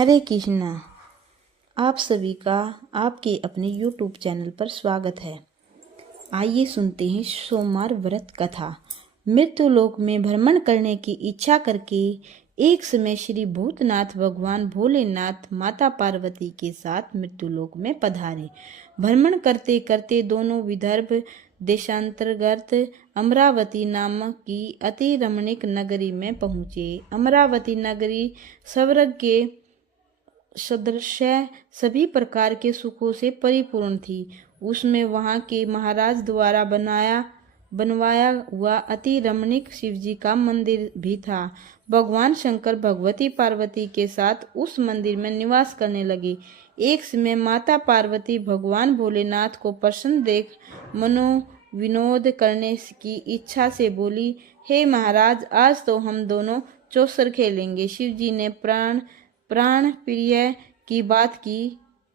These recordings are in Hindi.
हरे कृष्णा। आप सभी का आपके अपने YouTube चैनल पर स्वागत है। आइए सुनते हैं सोमवार व्रत कथा। मृत्यु लोक में भ्रमण करने की इच्छा करके एक समय श्री भूतनाथ भगवान भोलेनाथ माता पार्वती के साथ मृत्यु लोक में पधारे। भ्रमण करते करते दोनों विदर्भ देशांतर्गत अमरावती नामक की अति रमणीक नगरी में पहुँचे। अमरावती नगरी स्वर्ग के सदृश सभी प्रकार के सुखों से परिपूर्ण थी। उसमें वहाँ के महाराज द्वारा बनवाया हुआ अति रमणीक शिवजी का मंदिर भी था। भगवान शंकर भगवती पार्वती के साथ उस मंदिर में निवास करने लगे। एक समय माता पार्वती भगवान भोलेनाथ को प्रसन्न देख मनोविनोद करने की इच्छा से बोली, हे महाराज, आज तो हम दोनों चौसर खेलेंगे। शिवजी ने प्राण प्रिय की बात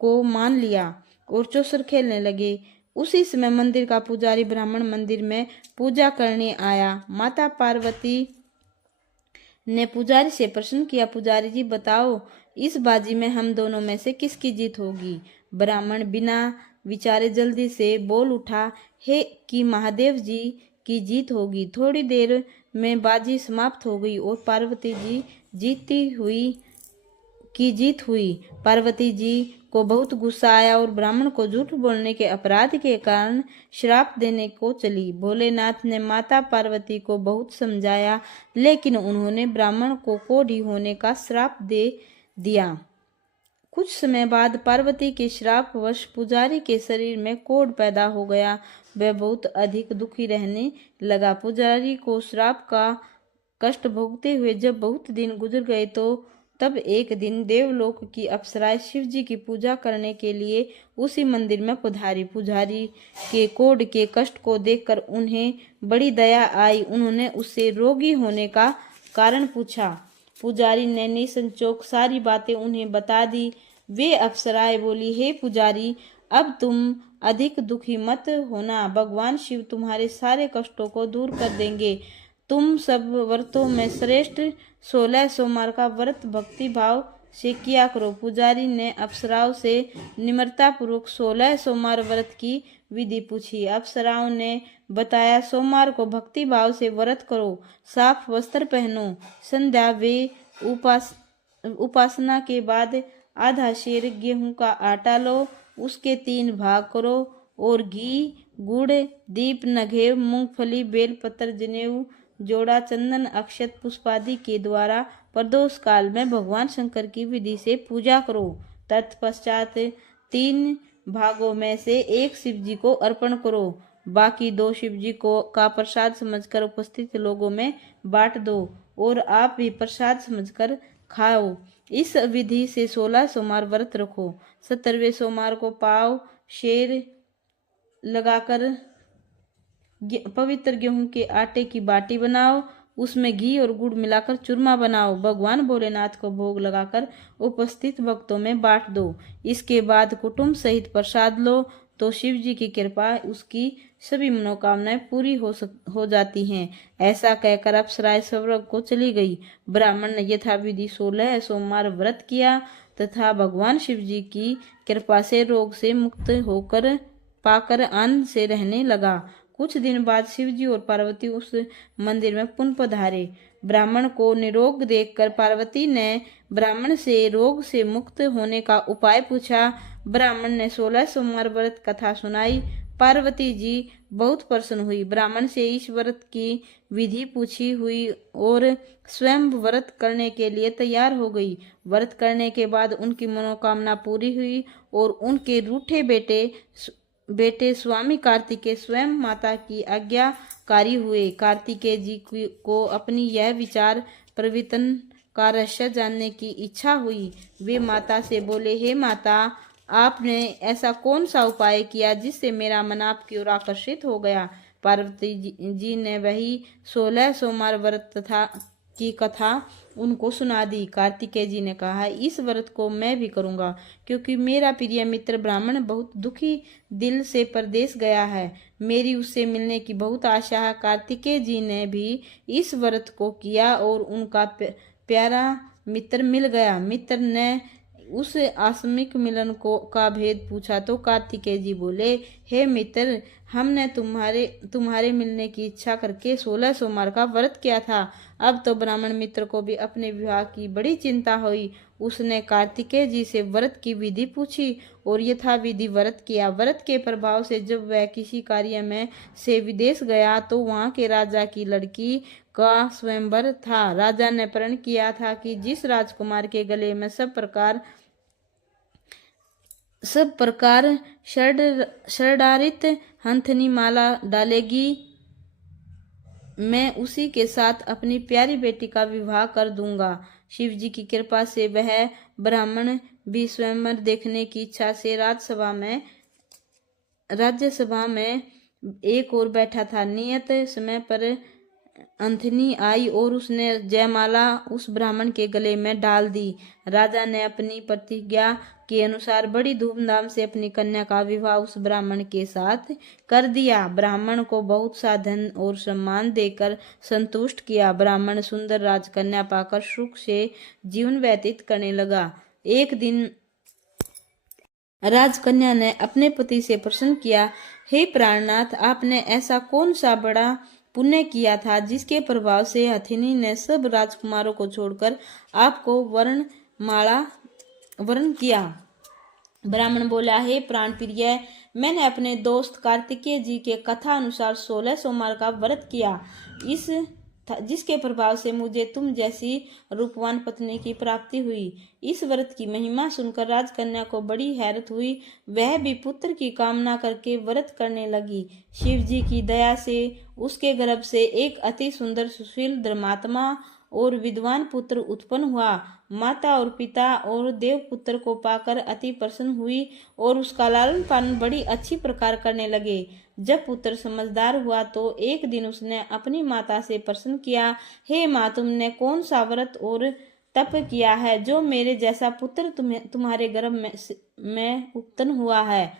को मान लिया और चौसर खेलने लगे। उसी समय मंदिर का पुजारी ब्राह्मण मंदिर में पूजा करने आया। माता पार्वती ने पुजारी से प्रश्न किया, पुजारी जी बताओ, इस बाजी में हम दोनों में से किसकी जीत होगी? ब्राह्मण बिना विचारे जल्दी से बोल उठा, हे कि महादेव जी की जीत होगी। थोड़ी देर में बाजी समाप्त हो गई और पार्वती जी जीत हुई। पार्वती जी को बहुत गुस्सा आया और ब्राह्मण को झूठ बोलने के अपराध के कारण श्राप देने को चली। भोलेनाथ ने माता पार्वती को बहुत समझाया, लेकिन उन्होंने ब्राह्मण को कोढ़ी होने का श्राप दे दिया। कुछ समय बाद पार्वती के श्रापवश पुजारी के शरीर में कोढ़ पैदा हो गया। वह बहुत अधिक दुखी रहने लगा। पुजारी को श्राप का कष्ट भोगते हुए जब बहुत दिन गुजर गए तो तब एक दिन देवलोक की अप्सराएं शिवजी की पूजा करने के लिए उसी मंदिर में पधारी। पुजारी के कोढ़ के कष्ट को देखकर उन्हें बड़ी दया आई। उन्होंने उससे रोगी होने का कारण पूछा। पुजारी ने निसंकोच सारी बातें उन्हें बता दी। वे अप्सराएं बोली, हे पुजारी, अब तुम अधिक दुखी मत होना। भगवान शिव तुम्हारे सारे कष्टों को दूर कर देंगे। तुम सब व्रतों में श्रेष्ठ 16 सोमवार का व्रत भक्ति भाव से किया करो। पुजारी ने अप्सराओं से निम्रता पूर्वक 16 सोमवार व्रत की विधि पूछी। अप्सराओं ने बताया, सोमवार को भक्ति भाव से व्रत करो, साफ वस्त्र पहनो, संध्या वे उपासना के बाद आधा सेर गेहूं का आटा लो, उसके 3 भाग करो और घी, गुड़, दीप, नघेव, मूंगफली, बेलपत्र, जनेऊ, जोड़ा, चंदन, अक्षत, पुष्पादि के द्वारा प्रदोष काल में भगवान शंकर की विधि से पूजा करो। तत्पश्चात 3 भागों में से 1 शिवजी को अर्पण करो, बाकी 2 शिवजी को का प्रसाद समझकर उपस्थित लोगों में बांट दो और आप भी प्रसाद समझकर खाओ। इस विधि से 16 सोमवार व्रत रखो। 17वें सोमवार को पाव शेर लगाकर पवित्र गेहूं के आटे की बाटी बनाओ, उसमें घी और गुड़ मिलाकर चूरमा बनाओ, भगवान भोलेनाथ को भोग लगाकर उपस्थित भक्तों में बांट दो। इसके बाद कुटुंब सहित प्रसाद लो तो शिव जी की कृपा उसकी सभी मनोकामनाएं पूरी हो जाती हैं। ऐसा कहकर अप्सराएं स्वर्ग को चली गई। ब्राह्मण ने यथाविधि 16 सोमवार व्रत किया तथा भगवान शिव जी की कृपा से रोग से मुक्त होकर पाकर आनंद से रहने लगा। कुछ दिन बाद शिवजी और पार्वती उस मंदिर में पुनः पधारे। ब्राह्मण को निरोग देखकर पार्वती ने ब्राह्मण से रोग से मुक्त होने का उपाय पूछा। ब्राह्मण ने 16 सोमवार व्रत कथा सुनाई। पार्वती जी बहुत प्रसन्न हुई। ब्राह्मण से इस व्रत की विधि पूछी हुई और स्वयं व्रत करने के लिए तैयार हो गई। व्रत करने के बाद उनकी मनोकामना पूरी हुई और उनके रूठे बेटे स्वामी कार्तिकेय स्वयं माता की आज्ञाकारी हुए। कार्तिकेय जी को अपनी यह विचार प्रवर्तन का रहस्य जानने की इच्छा हुई। वे माता से बोले, हे माता, आपने ऐसा कौन सा उपाय किया जिससे मेरा मन आपकी ओर आकर्षित हो गया? पार्वती जी ने वही 16 सोमवार व्रत की कथा उनको सुना दी। कार्तिकेय जी ने कहा, इस व्रत को मैं भी करूंगा, क्योंकि मेरा प्रिय मित्र ब्राह्मण बहुत दुखी दिल से परदेश गया है। मेरी उससे मिलने की बहुत आशा है। कार्तिकेय जी ने भी इस व्रत को किया और उनका प्यारा मित्र मिल गया। मित्र ने उस आकस्मिक मिलन को का भेद पूछा तो कार्तिकेय जी बोले, हे मित्र, हमने तुम्हारे मिलने की इच्छा करके 16 सोमवार का व्रत किया था। अब तो ब्राह्मण मित्र को भी अपने विवाह की बड़ी चिंता हुई। उसने कार्तिकेय जी से व्रत की विधि पूछी और यथा विधि व्रत किया। व्रत के प्रभाव से जब वह किसी कार्य में से विदेश गया तो वहां के राजा की लड़की का स्वयंवर था। राजा ने प्रण किया था कि जिस राजकुमार के गले में सब प्रकार षडारित हंथनी माला डालेगी, मैं उसी के साथ अपनी प्यारी बेटी का विवाह कर दूंगा। शिव जी की कृपा से वह ब्राह्मण भी स्वयंवर देखने की इच्छा से राज्यसभा में एक और बैठा था। नियत समय पर अंथनी आई और उसने जयमाला उस ब्राह्मण के गले में डाल दी। राजा ने अपनी प्रतिज्ञा के अनुसार बड़ी धूमधाम से अपनी कन्या का विवाह उस ब्राह्मण के साथ कर दिया। ब्राह्मण को बहुत सा धन और सम्मान देकर संतुष्ट किया। ब्राह्मण सुंदर राजकन्या पाकर सुख से जीवन व्यतीत करने लगा। एक दिन राजकन्या ने अपने पति से प्रश्न किया, हे प्राणनाथ, आपने ऐसा कौन सा बड़ा पुण्य किया था जिसके प्रभाव से हथिनी ने सब राजकुमारों को छोड़कर आपको वर्ण किया। ब्राह्मण बोला, हे प्राण प्रिय, मैंने अपने दोस्त कार्तिकेय जी के कथा अनुसार 16 सोमवार का व्रत किया, जिसके प्रभाव से मुझे तुम जैसी रूपवान पत्नी की प्राप्ति हुई। इस व्रत की महिमा सुनकर राजकन्या को बड़ी हैरत हुई। वह भी पुत्र की कामना करके व्रत करने लगी। शिव जी की दया से उसके गर्भ से एक अति सुंदर सुशील धर्मात्मा और विद्वान पुत्र उत्पन्न हुआ। माता और पिता और देव पुत्र को पाकर अति प्रसन्न हुई और उसका लालन पालन बड़ी अच्छी प्रकार करने लगे। जब पुत्र समझदार हुआ तो एक दिन उसने अपनी माता से प्रश्न किया, हे माँ, तुमने कौन सा व्रत और तप किया है जो मेरे जैसा पुत्र तुम्हारे गर्भ में उत्पन्न हुआ है।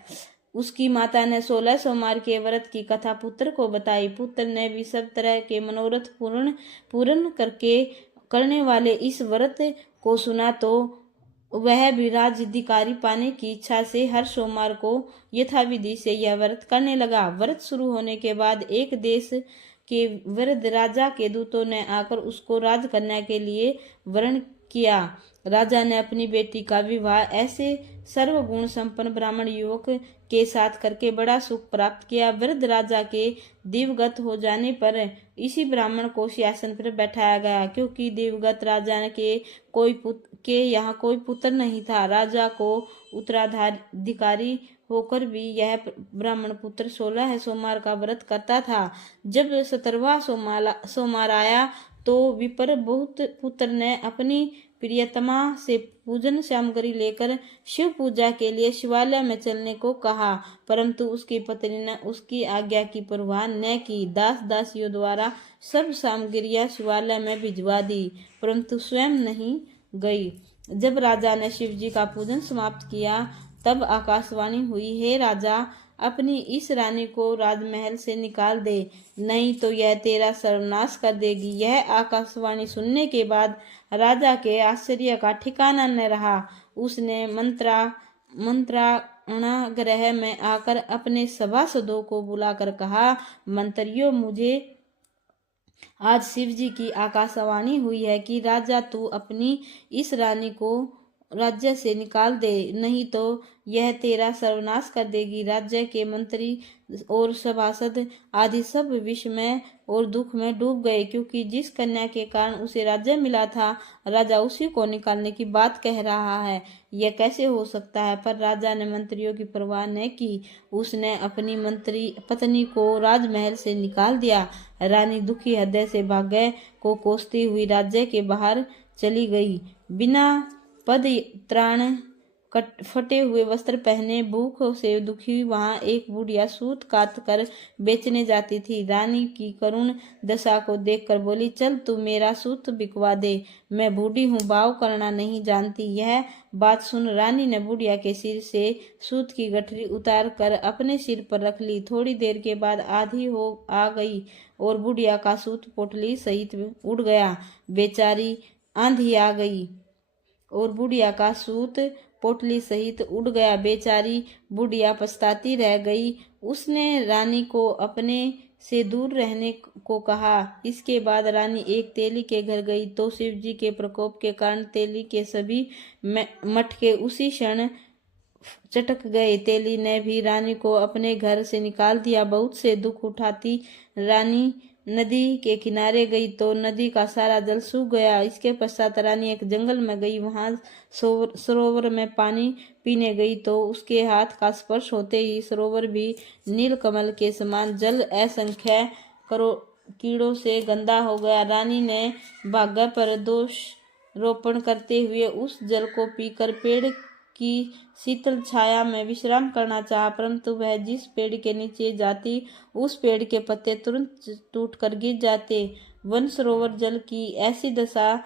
उसकी माता ने 16 सोमवार के व्रत की कथा पुत्र को बताई। पुत्र ने भी सब तरह के मनोरथ पूर्ण करने वाले इस व्रत को सुना तो वह भी राज्याधिकारी पाने की इच्छा से हर सोमवार को यथाविधि से यह व्रत करने लगा। व्रत शुरू होने के बाद एक देश के वृद्ध राजा के दूतों ने आकर उसको राजकन्या के लिए वर्ण किया। राजा ने अपनी बेटी का विवाह ऐसे सर्वगुण संपन्न ब्राह्मण युवक के साथ करके बड़ा सुख प्राप्त किया। वृद्ध राजा के दिवगत हो जाने पर इसी ब्राह्मण को सिंहासन पर बैठाया गया, क्योंकि दिवगत राजा के यहाँ कोई पुत्र नहीं था। राजा को उत्तराधिकारी होकर भी यह ब्राह्मण पुत्र 16 सोमवार का व्रत करता था। जब 17वां सोमवार आया तो विप्र बहुत पुत्र ने अपनी प्रियतमा से पूजन सामग्री लेकर शिव पूजा के लिए शिवालय में चलने को कहा, परंतु उसकी पत्नी ने उसकी आज्ञा की परवाह न की। दासियों द्वारा सब सामग्रियां शिवालय में भिजवा दी, परंतु स्वयं नहीं गई। जब राजा ने शिव जी का पूजन समाप्त किया तब आकाशवाणी हुई, हे राजा, अपनी इस रानी को राजमहल से निकाल दे, नहीं तो यह तेरा सर्वनाश कर देगी। यह आकाशवाणी सुनने के बाद राजा के आश्चर्य का ठिकाना न रहा। उसने मंत्राणागृह में आकर अपने सभासदों को बुलाकर कहा, मंत्रियों, मुझे आज शिव जी की आकाशवाणी हुई है कि राजा तू अपनी इस रानी को राज्य से निकाल दे, नहीं तो यह तेरा सर्वनाश कर देगी। राज्य के मंत्री और सभासद आदि सब विष में और दुख में डूब गए, क्योंकि जिस कन्या के कारण उसे राज्य मिला था राजा उसी को निकालने की बात कह रहा है। यह कैसे हो सकता है? पर राजा ने मंत्रियों की परवाह न की। उसने अपनी पत्नी को राजमहल से निकाल दिया। रानी दुखी हृदय से भाग्य को कोसती हुई राज्य के बाहर चली गई। बिना पद त्राण फटे हुए वस्त्र पहने भूख से दुखी वहां एक बुढ़िया सूत काट कर बेचने जाती थी। रानी की करुण दशा को देखकर बोली, चल तू मेरा सूत बिकवा दे, मैं बूढ़ी हूँ, भाव करना नहीं जानती। यह बात सुन रानी ने बुढ़िया के सिर से सूत की गठरी उतार कर अपने सिर पर रख ली। थोड़ी देर के बाद आंधी आ गई और बुढ़िया का सूत पोटली सहित उड़ गया। बेचारी आंधी आ गई और बुढ़िया का सूत पोटली सहित उड़ गया। बेचारी बुढ़िया पछताती रह गई। उसने रानी को अपने से दूर रहने को कहा। इसके बाद रानी एक तेली के घर गई तो शिव जी के प्रकोप के कारण तेली के सभी मटके उसी क्षण चटक गए। तेली ने भी रानी को अपने घर से निकाल दिया। बहुत से दुख उठाती रानी नदी के किनारे गई तो नदी का सारा जल सूख गया। इसके पश्चात रानी एक जंगल में गई। वहां सरोवर में पानी पीने गई तो उसके हाथ का स्पर्श होते ही सरोवर भी नीलकमल के समान जल असंख्य कीड़ों से गंदा हो गया। रानी ने भाग्य पर दोष रोपण करते हुए उस जल को पीकर पेड़ की शीतल छाया में विश्राम करना चाहा, परंतु वह जिस पेड़ के नीचे जाती उस पेड़ के पत्ते तुरंत टूटकर गिर जाते। वन सरोवर जल की ऐसी दशा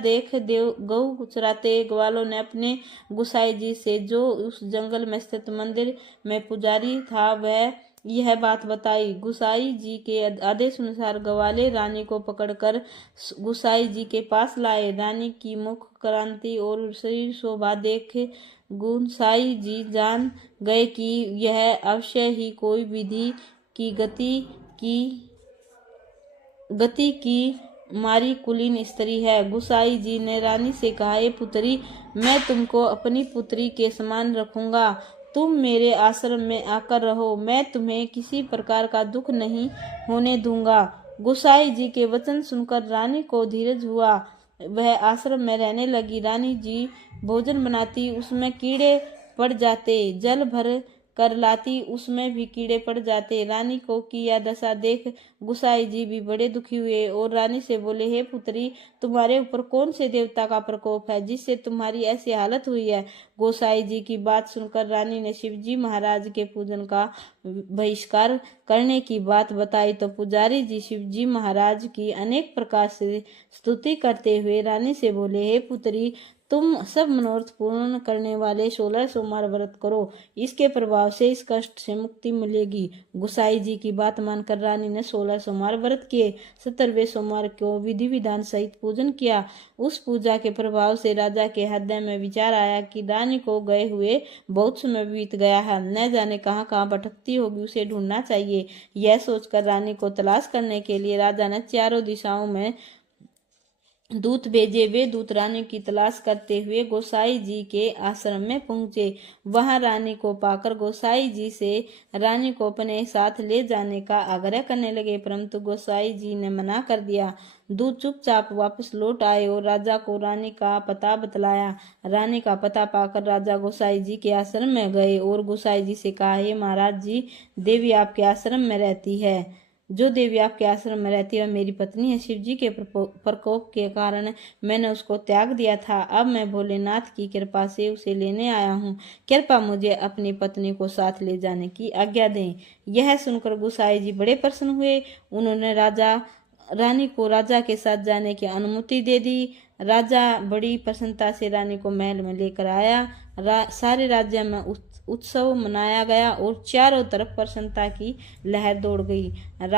देख गऊ चराते ग्वालों ने अपने गुसाई जी से, जो उस जंगल में स्थित मंदिर में पुजारी था, वह यह बात बताई। गुसाई जी के आदेश अनुसार ग्वाले रानी को पकड़कर गुसाई जी के पास लाए। रानी की मुख क्रांति और शरीर शोभा देख गुसाई जी जान गए कि यह अवश्य ही कोई विधि की गति की मारी कुलीन स्त्री है। गुसाई जी ने रानी से कहा, हे पुत्री, मैं तुमको अपनी पुत्री के समान रखूंगा। तुम मेरे आश्रम में आकर रहो। मैं तुम्हें किसी प्रकार का दुख नहीं होने दूंगा। गुसाई जी के वचन सुनकर रानी को धीरज हुआ। वह आश्रम में रहने लगी। रानी जी भोजन बनाती, उसमें कीड़े पड़ जाते। जल भर कर लाती, उसमें भी कीड़े पड़ जाते। रानी को की यह दशा देख गुसाई जी भी बड़े दुखी हुए और रानी से बोले, हे पुत्री, तुम्हारे ऊपर कौन से देवता का प्रकोप है जिससे तुम्हारी ऐसी हालत हुई है। गोसाई जी की बात सुनकर रानी ने शिवजी महाराज के पूजन का बहिष्कार करने की बात बताई तो पुजारी जी शिवजी महाराज की अनेक प्रकार से स्तुति करते हुए रानी से बोले, हे पुत्री, तुम सब मनोरथ पूर्ण करने वाले 16 सोमवार व्रत करो। इसके प्रभाव से इस कष्ट से मुक्ति मिलेगी। गुसाई जी की बात मानकर रानी ने 16 सोमवार व्रत किए। 17वें सोमवार को विधि विधान सहित पूजन किया। उस पूजा के प्रभाव से राजा के हृदय में विचार आया कि रानी को गए हुए बहुत समय बीत गया है, न जाने कहाँ कहाँ भटकती होगी, उसे ढूंढना चाहिए। यह सोचकर रानी को तलाश करने के लिए राजा ने चारों दिशाओं में दूत भेजे। वे दूत रानी की तलाश करते हुए गोसाई जी के आश्रम में पहुंचे। वहां रानी को पाकर गोसाई जी से रानी को अपने साथ ले जाने का आग्रह करने लगे, परंतु गोसाई जी ने मना कर दिया। दूत चुपचाप वापस लौट आए और राजा को रानी का पता बतलाया। रानी का पता पाकर राजा गोसाई जी के आश्रम में गए और गोसाई जी से कहा, हे महाराज जी, देवी आपके आश्रम में रहती है। जो देवी आपके आश्रम में रहती है मेरी पत्नी है। शिव जी के प्रकोप के कारण मैंने उसको त्याग दिया था। अब मैं भोलेनाथ की कृपा से उसे लेने आया हूँ। कृपा मुझे अपनी पत्नी को साथ ले जाने की आज्ञा दें। यह सुनकर गुसाई जी बड़े प्रसन्न हुए। उन्होंने रानी को राजा के साथ जाने की अनुमति दे दी। राजा बड़ी प्रसन्नता से रानी को महल में लेकर आया। सारे राज्य में उत्सव मनाया गया और चारों तरफ प्रसन्नता की लहर दौड़ गई।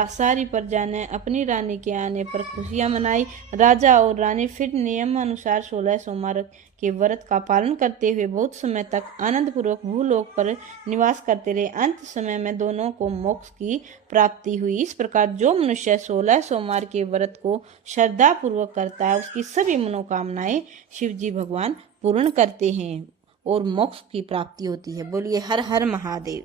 सारी प्रजा ने अपनी रानी के आने पर खुशियां मनाई। राजा और रानी फिर नियम अनुसार 16 सोमवार के व्रत का पालन करते हुए बहुत समय तक आनंद पूर्वक भूलोक पर निवास करते रहे। अंत समय में दोनों को मोक्ष की प्राप्ति हुई। इस प्रकार जो मनुष्य 16 सोमवार के व्रत को श्रद्धा पूर्वक करता है, उसकी सभी मनोकामनाएं शिव जी भगवान पूर्ण करते हैं और मोक्ष की प्राप्ति होती है। बोलिए हर हर महादेव।